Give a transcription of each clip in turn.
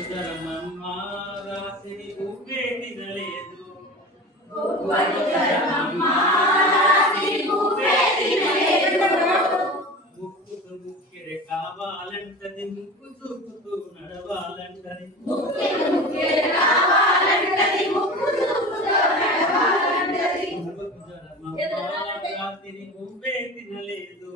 ధర్మమ్మ రాత్రి ఉప్పే తినలేదు ముక్కుకు ముక్కిరే కావాలంటది ముక్కు చూపుతూ నడవాలంటది రాత్రి ఉప్పే తినలేదు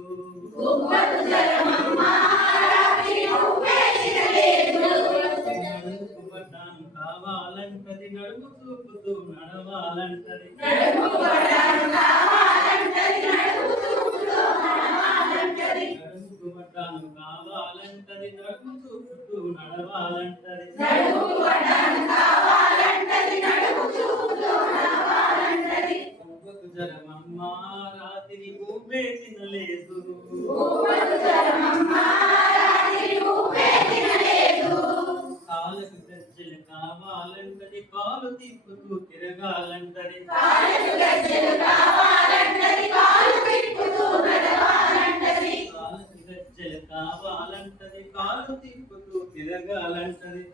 కావాలంటది నడుము చూపుతూ నడవాలంటది నడుము కావాలంటది నడుము చూపుతూ నడవాలంటది జరమమ్మ రాత్రి ఊపే తినలేదు కాళ్ళకు గజ్జెలు కావాలంటది కాలు తిప్పుతూ తిరగాలంటది కాళ్ళకు గజ్జెలు కావాలంటది కాలు తిప్పుతూ తిరగాలంటది